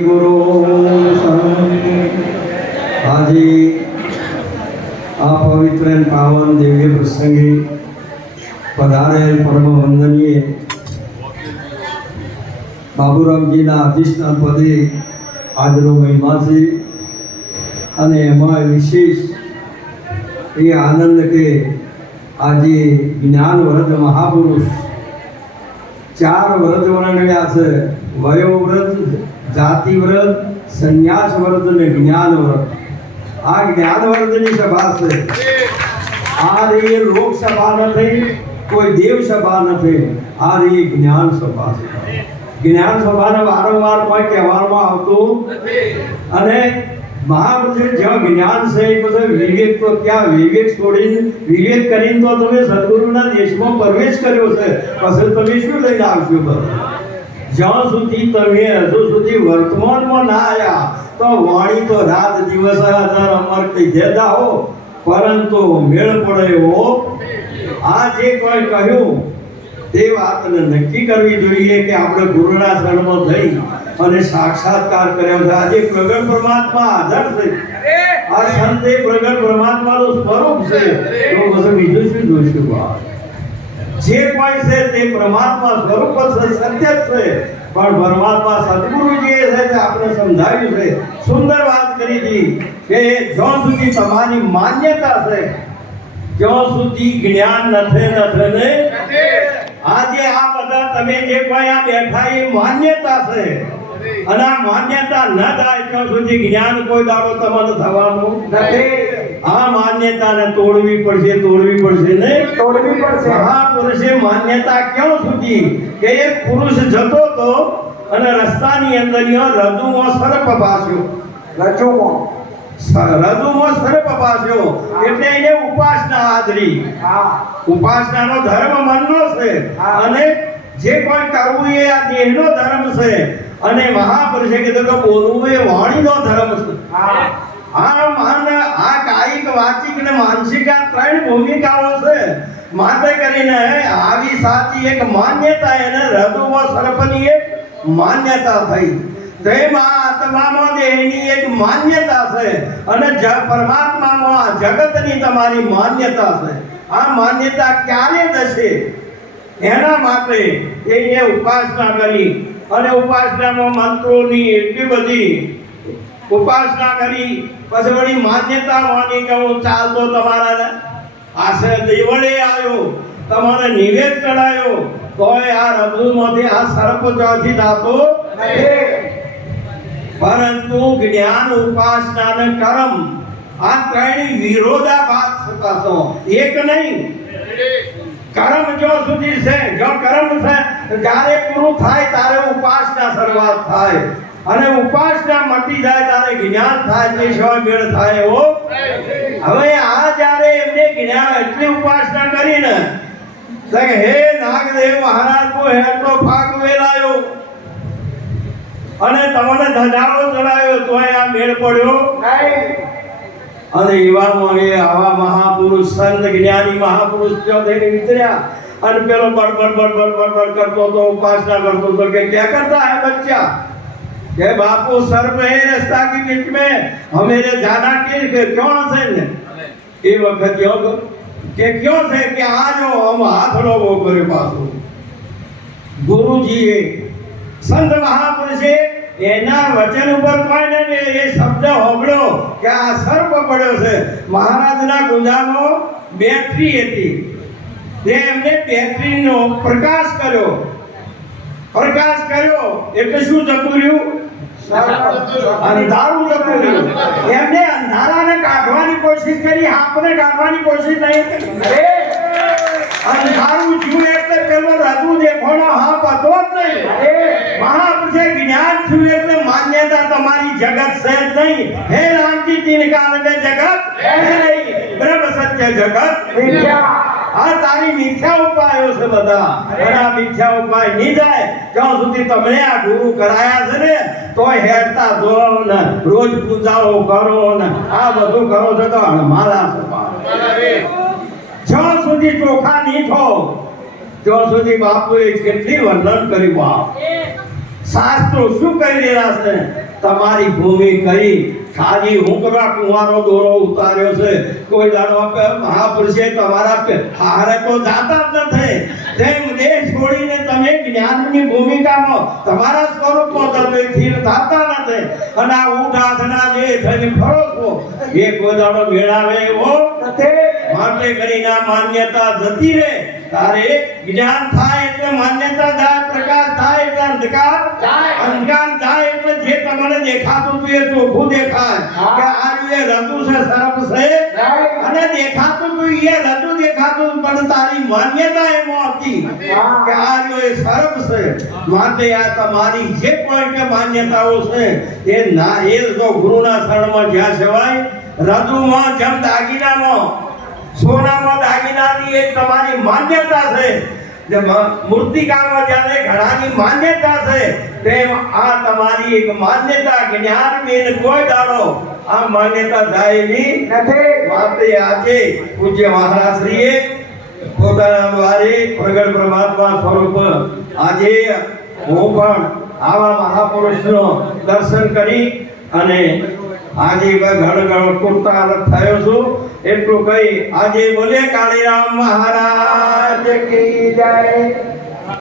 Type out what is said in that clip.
ગુરુ આજે આ પવિત્ર અને પાવન દિવ્ય પ્રસંગે પધારેલ પરમ વંદનીય બાબુરામજીના અધિષ્ઠાન પદે આજનો મહિમા છે અને એમાં વિશેષ એ આનંદ કે આજે જ્ઞાન વ્રત મહાપુરુષ 4 વ્રત વર્ણવ્યા છે. વયોવ્રત, જાતિ વ્રત, સંન્યાસ વ્રત અને જ્ઞાન વ્રત. આ જ્ઞાન વ્રતની સભા છે. આ રહી લોકસભા નથી, કોઈ દેવ સભા નથી, આ રહી જ્ઞાન સભા છે. જ્ઞાન સભાને વારંવાર કોઈ કહેવામાં આવતું અને મહાપુરુષે જ્યાં જ્ઞાન છે પછી વિવેક તો ક્યાં વિવેક છોડીને વિવેક કરીને તો તમે સદગુરુના દેશમાં પ્રવેશ કર્યો છે, પછી તમે શું લઈને આવશો? જ્યાં સુધી તમે હજુ સુધી વર્તમાનમાં ના આવ્યા તો વાણી તો રાત દિવસ 1000 અમર કહી દેતા હો, પરંતુ મેળ પડે એવો આ જે કોઈ કહ્યું તે વાતને નક્કી કરવી જોઈએ કે આપણે ગુરુના શરણમાં થઈ અને સાક્ષાત્કાર કર્યો છે. આજે પ્રગટ પરમાત્મા હાજર છે. આ સંત એ પ્રગટ પરમાત્માનું સ્વરૂપ છે, તો પછી બીજું શું જોઈશું? જે કોઈ છે તે પરમાત્મા સ્વરૂપ છે, સત્ય છે. પણ પરમાત્મા સદગુરુજીએ છે તે આપણે સમજાવ્યું છે, સુંદર વાત કરી હતી કે જ્યાં સુધી તમારી માન્યતા છે જ્યાં સુધી જ્ઞાન નથી ને આજે આ બધા તમે જે કોઈ આ બેઠા એ માન્યતા છે અને આ માન્યતા ન થાય ત્યાં સુધી જ્ઞાન કોઈ દાડો તમને થવાનું નથી. આ માન્યતાને તોડવી પડશે ને તોડવી પડશે. મહાપુરુષે માન્યતા ક્યાં સુધી કે એક પુરુષ જતો હતો અને રસ્તાની અંદર રજુમાં સર્પ ભાસ્યો. રજુમાં સર્પ ભાસ્યો એટલે એને ઉપાસના આદરી. ઉપાસનાનો ધર્મ મનનો છે અને જે કોઈ કરવું એ આ દેહનો ધર્મ છે. અને મહાપુરુષે કીધું કે બોલવું એ વાણીનો ધર્મ છે. આ કાયિક, વાચિક અને માનસિક આ 3 ભૂમિકાઓ છે. માટે કરીને આવી સાચી એક માન્યતા એને રજુમાં સર્પની એક માન્યતા થઈ. તેમાં આત્મામાં દેહની એક માન્યતા છે અને પરમાત્મામાં આ જગતની તમારી માન્યતા છે. આ માન્યતા ક્યારે થશે એના માટે એને ઉપાસના કરી અને ઉપાસનામાં મંત્રોની એટલી બધી ઉપાસના કરી. પછી વળી માન્યતા માની કે હું ચાલતો તમારા આશ્રય દેવળે આવ્યો, તમારે નિવેદ ચડાયો, તોય આ રજુમાંથી આ સર્પ ચોથી થતો નથી. પરંતુ જ્ઞાન, ઉપાસના અને કર્મ આ 3 વિરોધાભાસ થતો એક નહીં. કર્મ જો સુધી છે, જો કર્મ છે જ્યારે પૂરું થાય ત્યારે ઉપાસના શરૂઆત થાય અને ઉપાસના મટી જાય ત્યારે જ્ઞાન થાય. તે સિવાય મેળ થાય એવો હવે આ જ્યારે એમને જ્ઞાન એટલી ઉપાસના કરીને હે નાગદેવ મહારાજ કો હેર તો ફાક વેલાયો અને તમને ધજાડો ચડાયો તોય આ મેળ પડ્યો નહીં. અને એવામાં આવા મહાપુરુષ સંત જ્ઞાની મહાપુરુષ જો થઈને વિચર્યા અને પેલો બડબડ કરતો તો ઉપાસના કરતો તો કે क्या करता है बच्चा? કે બાપુ સર્પ है रास्ता के बीच में, हमें जाना के क्यों से ने એ વખત યોગ કે ક્यों से કે આજો હમ હાથડો વો કરે પાછો. ગુરુજીએ સંત મહાપુરુષે એના વચન ઉપર કોઈને એ શબ્દ હોબળ્યો કે આ સર્પ પડ્યો છે. મહારાજના ગુંજામાં બેટરી હતી, તે એમને બેટરીનો પ્રકાશ કર્યો એટલે શું જતું રહ્યું? અંધારું જતું રહ્યું. એમને અંધારાને કાઢવાની કોશિશ કરી, આપને કાઢવાની કોશિશ નહીં કરી. અંધારું થયું એટલે પેલો રજુ દેખોનો હાપ હતો જ નહીં. મહાપુરુષે જ્ઞાન થયું એટલે માન્યતા તમારી જગત છે જ નહીં. હે રામજી 3 કાલ में जगत है नहीं, ब्रह्म सत्य जगत मिथ्या. આ તારી મિથ્યા ઉપાયો છે બધા. અને આ મિથ્યા ઉપાય નહીં જાય જ્યાં સુધી તમે આ ગુરુ કરાયા છે ને તો હેડતા જો ને રોજ પૂજાઓ કરો ને આ બધું કરો છો તો માલા છે. જ્યાં સુધી ચોખા નહીં થો ત્યાં સુધી બાપુએ કેટલી વર્ણન કર્યું. શાસ્ત્રો શું કહી રહ્યા છે? તમારી ભૂમિ કરી ખાલી હુંકરા કુંવારો દોરો ઉતાર્યો છે. કોઈ દાડો મહાપુરુષે તમારા હારે તો જાતા જ નથી. તેમ દેશ છોડીને તમે જ્ઞાનની ભૂમિકામાં તમારા સ્વરૂપમાં તમે સ્થિર થતા નથી અને આ ઉઠાથના જે થઈને ફરો છો એ કોઈ દાડો મેળાવે એવો નથી. માટે કરીને આ માન્યતા જતી રહે. તારે જ્ઞાન થાય એટલે માન્યતા જાય, પ્રકાશ થાય એટલે અંધકાર જાય, અંધકાર જાય એટલે જે તમને દેખાતું હતું એ ચોખ્ખું દેખાય કે આ એ રજુ છે, સર્પ છે, અને દેખાતું હતું એ રજુ દેખાતું પણ તારી માન્યતા એમાં હતી કે આ એ સર્પ છે. માટે આ તમારી જે કોઈ કે માન્યતાઓ છે એ ના એ તો ગુરુના શરણમાં જ્યાં સેવાય રજુમાં જેમ દાગીનામાં સોનામાં દાગીનાની એક તમારી માન્યતા છે, જેમ મૂર્તિકામાં જ્યારે ઘડાની માન્યતા છે તેમ આ તમારી એક માન્યતા જ્ઞાન મેન કોઈ દાડો આ માન્યતા જાય નહીં નથી. માટે આજે પૂજ્ય મહારાજશ્રીએ પોતાના દ્વારે પ્રગટ પરમાત્મા સ્વરૂપ આજે હું પણ આવા મહાપુરુષનો દર્શન કરી અને આજે ઘણો કુર્તા થયો છું. એટલું કહી આજે બોલે કાળીરામ મહારાજ કી જય.